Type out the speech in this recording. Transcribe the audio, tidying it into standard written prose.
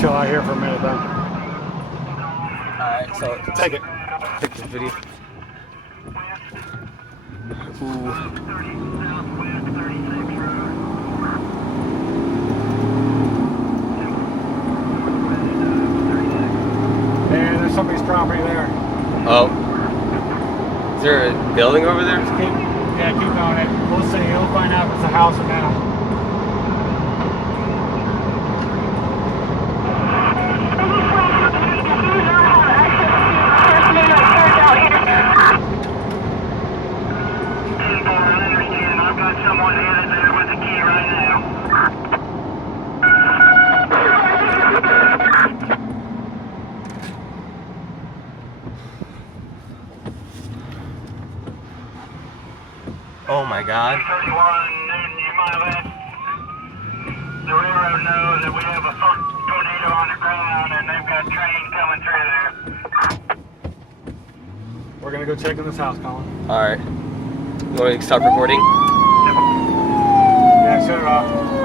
chill out here for a minute then. Alright, so Take it. take this video. Ooh. And there's somebody's property there. Oh. Is there a building over there? Just keep going it. We'll see. We'll find out if it's a house or not. I've got someone headed there with the key right now. Oh my god. 31, you might let the railroad know that we have a tornado on the ground and they've got trains coming through there. We're gonna go check in this house, Colin. Alright. You want me to stop recording? Yeah, shut it off.